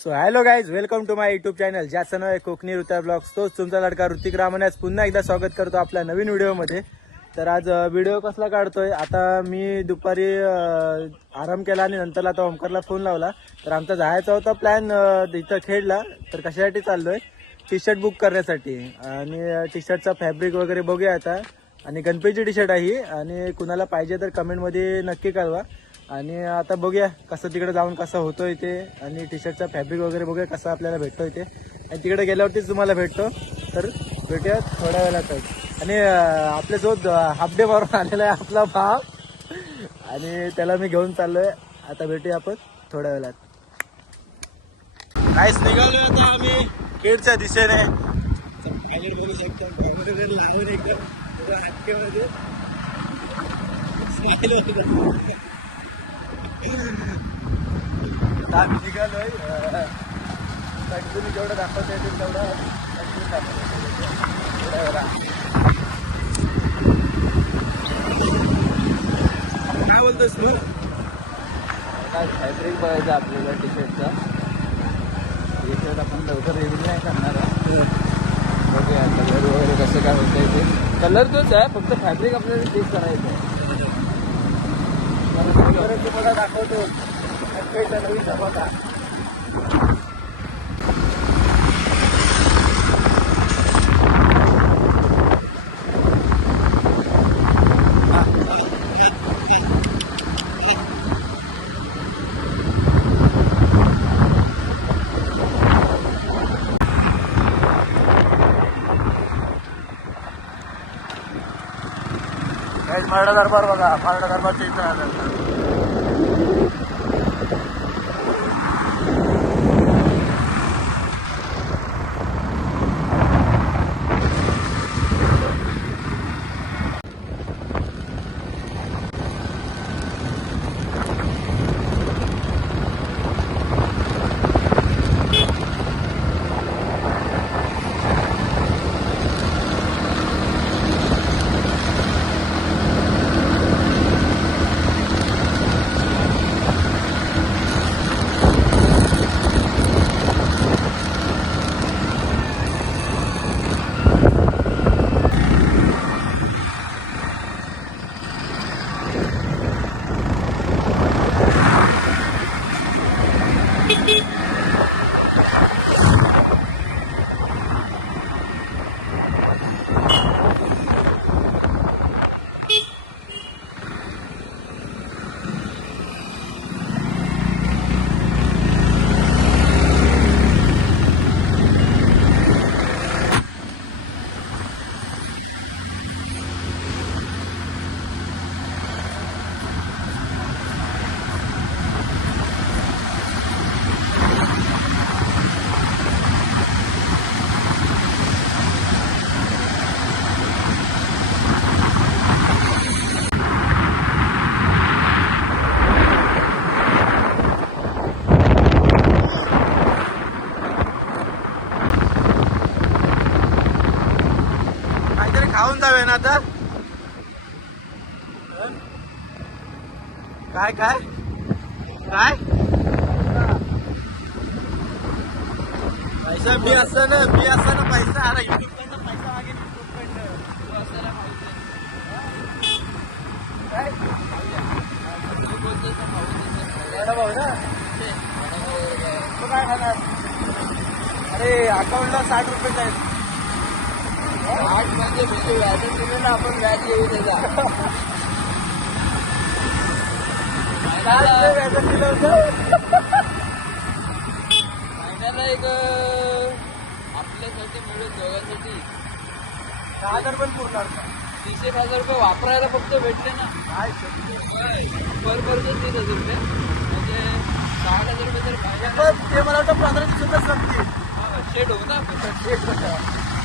So hello guys, welcome to my YouTube channel ज्याचं नाव आहे कोकणी ऋता ब्लॉग्स. तोच तुमचा लडका ऋतिक रामन आज पुन्हा एकदा स्वागत करतो आपल्या नवीन व्हिडिओमध्ये. तर आज व्हिडिओ कसला काढतोय, आता मी दुपारी आराम केला आणि नंतर आता ओमकारला फोन लावला. तर आमचा जायचा होता प्लॅन इथं खेडला. तर कशासाठी चाललोय, टी शर्ट बुक करण्यासाठी. आणि टी शर्टचा फॅब्रिक वगैरे बघूया आता. आणि गणपतीची टी शर्ट आहे आणि कुणाला पाहिजे तर कमेंटमध्ये नक्की कळवा. आणि आता बघूया कसं तिकडे जाऊन कसं होतोय ते, आणि टी शर्टचा फॅब्रिक वगैरे बघूया कसं आपल्याला भेटतोय ते. आणि तिकडे गेल्यावरतीच तुम्हाला भेटतो. तर भेटूया थोड्या वेळातच. आणि आपल्यासोबत हाफ डे मारून आलेला आहे आपला भाव, आणि त्याला मी घेऊन चाललोय. आता भेटूया आपण थोड्या वेळात. काहीच निघालोय आता आम्ही खेडच्या दिशेने. बघू शकतो हटकेमध्ये आम्ही निघालोय. कंटिन्यू जेवढं दाखवता येतील तेवढं काय बोलतोस तू? काय फॅब्रिक बघायचं आपल्याला टी शर्टचा. टी शर्ट आपण लवकर रिव्ह्यू नाही करणार आहे. बघूया कलर वगैरे कसं काय होतंय ते. कलर तोच आहे, फक्त फॅब्रिक आपल्याला चेक करायचं आहे. तुम्हाला दाखवतो नवीन धमाका. मारडा दरबार बघा, मारडा दरबारच्या इथं आलं. खाऊन जावे ना आता. काय काय काय पैसा बी असं ना पैसा. अरे युट्यूब कडनं पैसा मागे भाऊ ना. तू काय खाणार? अरे अकाउंटला 60 रुपये जाईल. 8 म्हणजे भेटू व्याज दिलं ना आपण, व्याज येऊ त्याचा. महिन्याला एक आपल्यासाठी मिळून दोघांसाठी 10,000 पण पुरणार. 30,000 रुपये वापरायला फक्त भेटले ना. पर पर्सन 30,000 रुपये म्हणजे 60,000 रुपये तर महिन्याला. ते मला वाटतं 15 दिवसातच लागतील. शेड होऊ ना.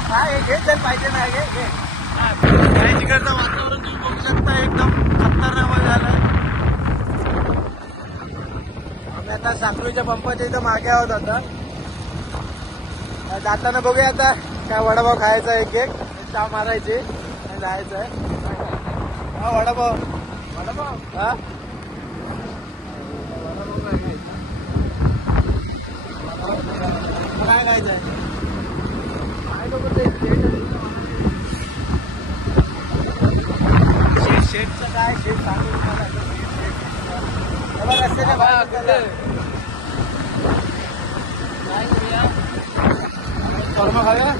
काय घेत जाईल पाहिजे ना. काय तिकडचं वातावरण तुम्ही बघू शकता, एकदम खतरनाक झालं. आम्ही आता साखरूच्या पंपाच्या इथं मागे आहोत. आता जाताना बघूया आता काय वडापाव खायचा, एक चहा मारायची आणि जायचं आहे. हा वडापाव हा बघायचं आहे. शेटचं काय शेट सांगू तुम्हाला. रस्त्याच्या बाहेर शॉर्मा खाऊया.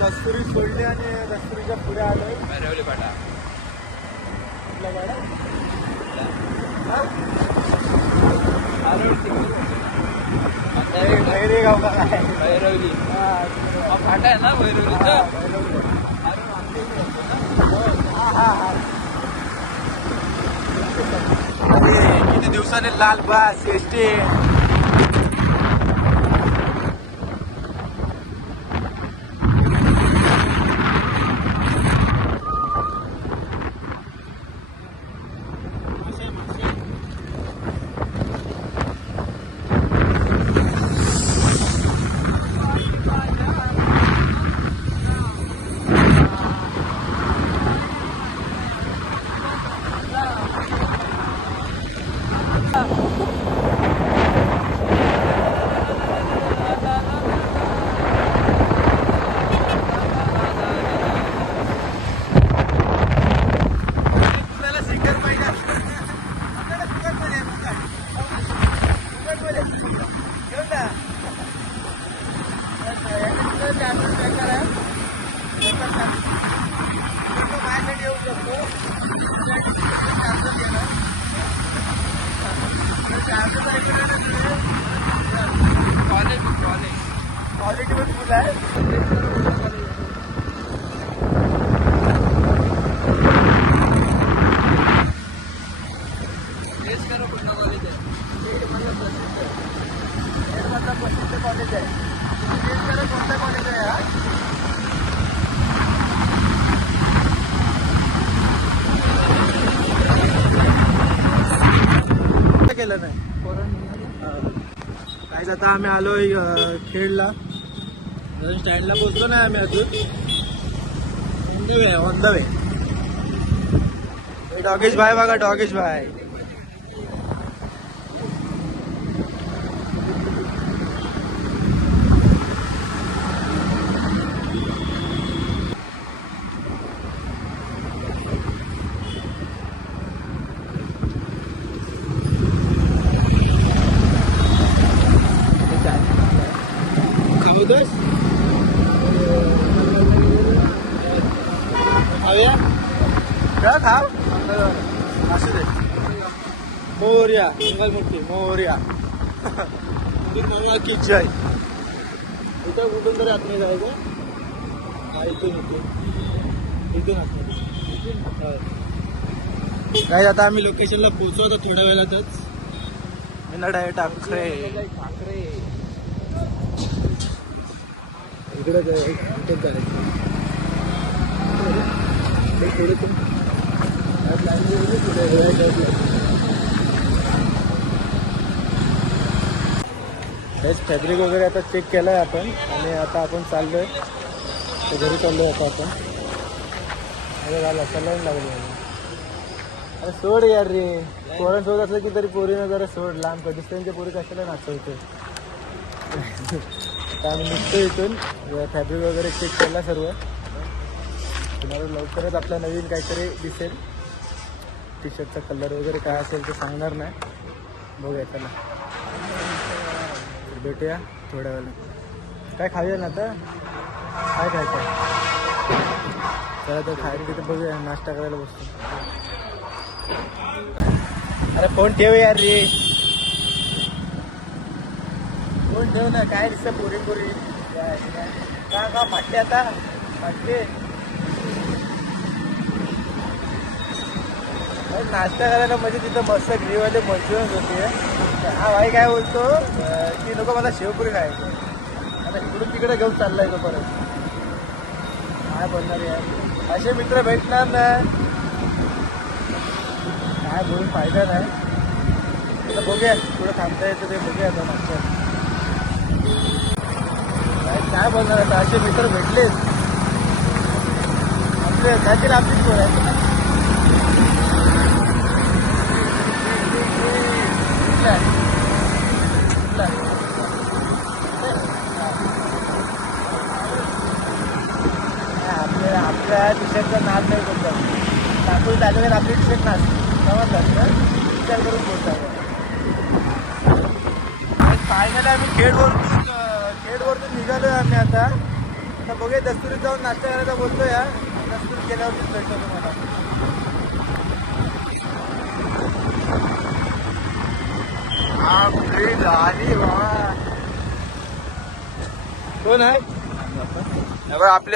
दस्तुरी सोडली आणि दस्तुरीच्या पुढे आलोय. भैरवली फाटा. कुठला गाडा? भैरी गाव का काय? भैरवली हा फाटा आहे ना भैरवलीचा. अरे किती दिवसाने लाल बस एसटी. क्वालिटी पण फुल आहे. कॉलेज आहे. कोणतं कॉलेज आहे हा? केलं नाही. काय आता आम्ही आलोय खेडला. स्टँडला पोहोचलो नाही आम्ही अजून. On the way. डॉगेश भाई बघा, डॉगेश भाई. खाऊदोस खाऊया का? खाव असू दे. मोर्या मंगलमूर्ती मोर्या. की जय. इथं कुठून तरी आतमध्ये जायचं. इथून काय आता आम्ही लोकेशनला पोहोचू आता थोड्या वेळातच. मिनाड आहे टाकरे. इकडे इथेच जायचं. फॅब्रिक वगैरे आता चेक केलं आहे आपण आणि आता आपण चाललोय घरी. चाललोय आता आपण. अरे झालं सलाईन लागली. अरे सोड यार रे. पोरांसोबत असलं की तरी पोरीनं जरा सोड. लांब कधीच त्यांच्या पोरी कशाला नाचवते. आता आम्ही निघतो इथून. फॅब्रिक वगैरे चेक केला सर्व. तुम्हाला लवकरच आपला नवीन काहीतरी दिसेल. टी शर्टचा कलर वगैरे काय असेल ते सांगणार नाही. बघूया चला. भेटूया थोड्या वेळेला. काय खाऊया ना आता. काय चला तर खायला तिथे बघूया. नाश्ता करायला बसतो. अरे फोन ठेव यार रे. फोन ठेव ना. काय दिसतं पोरी पोरी का फाटले आता. फाटले नाश्ता करायला म्हणजे तिथं मस्त ग्रेव्हीवाले मंचुरियन होते. हा भाई काय बोलतो की नको मला शेवपुरी खायची. आता इकडून तिकडे घेऊन चाललाय तो परत. काय बोलणार यार, असे मित्र भेटणार ना काय बोलून फायदा नाही. आता बघूया पुढे थांबता येतं ते बघूया आता मागच्या काय बोलणार आता. असे मित्र भेटलेच आपले त्यातील आपलीच सोय आहे. आपल्या टी शर्टचा नाद नाही बोलतो. टाकून टाकल्यावर आपली टी शर्ट नाचते समजतात विचार करून बोलतो. फायनली आम्ही खेडवरतून निघालो आम्ही आता बघूया दस्तुरीत जाऊन नाश्ता करायचा बोलतो या. दस्तुरीत गेल्यावरतीच भेटतो तुम्हाला. कोण आहे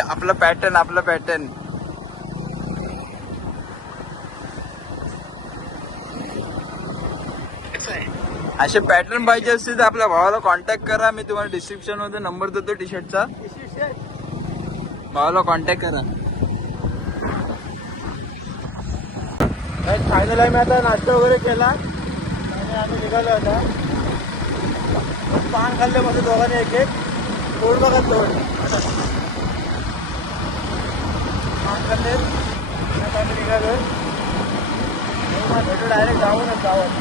आपलं पॅटर्न असे पॅटर्न पाहिजे असतील तर आपल्या भावाला कॉन्टॅक्ट करा. मी तुम्हाला डिस्क्रिप्शन मध्ये नंबर देतो टी शर्टचा. भावाला कॉन्टॅक्ट करा. फायनल आहे. मी आता नाश्ता वगैरे केला आणि आम्ही निघालो आता. पान खाल्ले मग दोघांनी एक तोड बघा तोड पान खाल्ले. आता आम्ही निघालो भेटू डायरेक्ट जाऊनच गावात.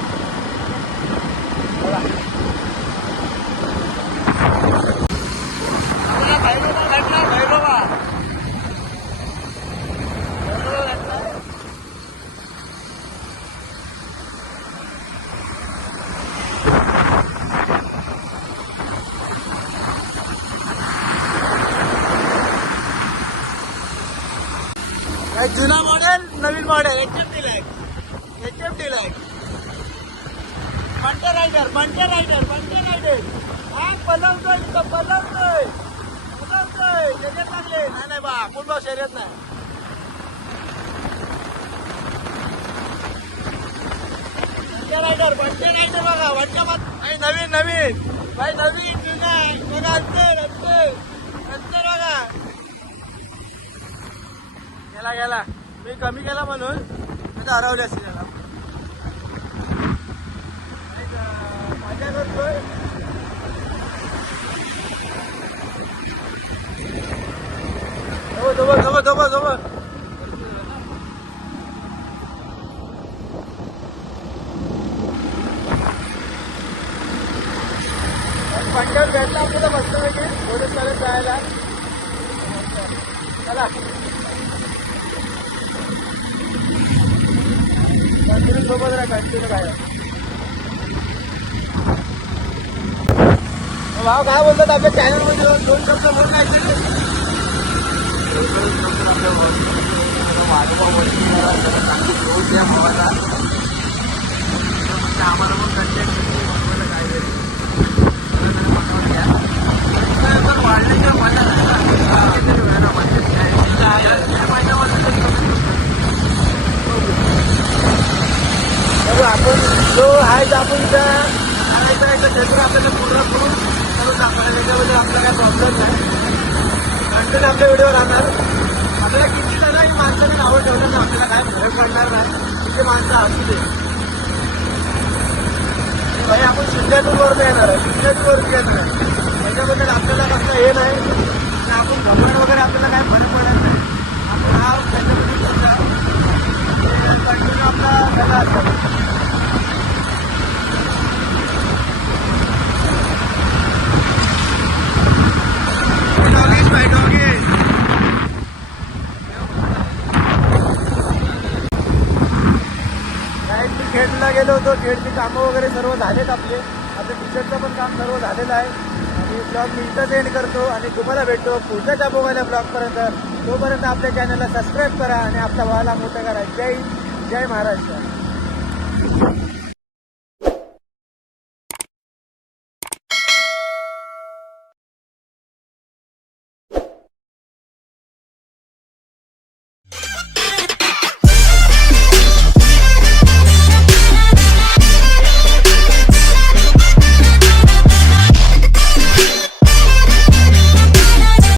जुना मॉडेल नवीन model HF deluxe punter rider हा पलवतोय शर्यत लागले. नाही बा आपण भाऊ शर्यत नाही. पंटर रायडर बघा वंट्या नवीन भाई नवीन जुना बघा अंतर बघा. गेला मी कमी केला म्हणून हरवले असते त्याला. मजा करतोय. जवळ पंचायत भेटला आपल्याला मस्त पैकी थोडे चालत जायला. चला कंटिन्यू सोबत राहा कंटिन्यू काय. भाव काय बोलतात आपल्या चॅनल मध्ये 2 शब्द बोलून आम्हाला पण कंटेंट वाढण्याच्या आपण जो आहे ते आपण क्षेत्र आपल्याला पूर्ण करून दाखवलं. त्याच्यामध्ये आपला काय प्रॉब्लेम नाही. कंटेंट आपल्या व्हिडिओ राहणार. आपल्याला किती जणांनी माणसाने नावं ठेवलं तर आपल्याला काय फरक पडणार नाही. तिथे माणसं असू दे भाई. आपण सिंध्यातून वरती येणार आहे. सिंध्यातून येणार आहे. त्याच्याबद्दल आपल्याला कसं हे नाही. आपण भगवान वगैरे आपल्याला काय फरक पडत नाही. आपण हा त्याच्यामध्ये कंटिन्यू आपला त्याला असतो. खेडला गेलो होतो. खेडची कामं वगैरे सर्व झालेत आपले. आता टी शर्टचं पण काम सर्व झालेलं आहे. आणि ब्लॉग मी इथंच एंड करतो आणि तुम्हाला भेटतो पुढच्या चाबोगायला ब्लॉगपर्यंत. तोपर्यंत आपल्या चॅनलला सबस्क्राईब करा आणि आपल्या भावाला मोठं करा. जय महाराष्ट्र.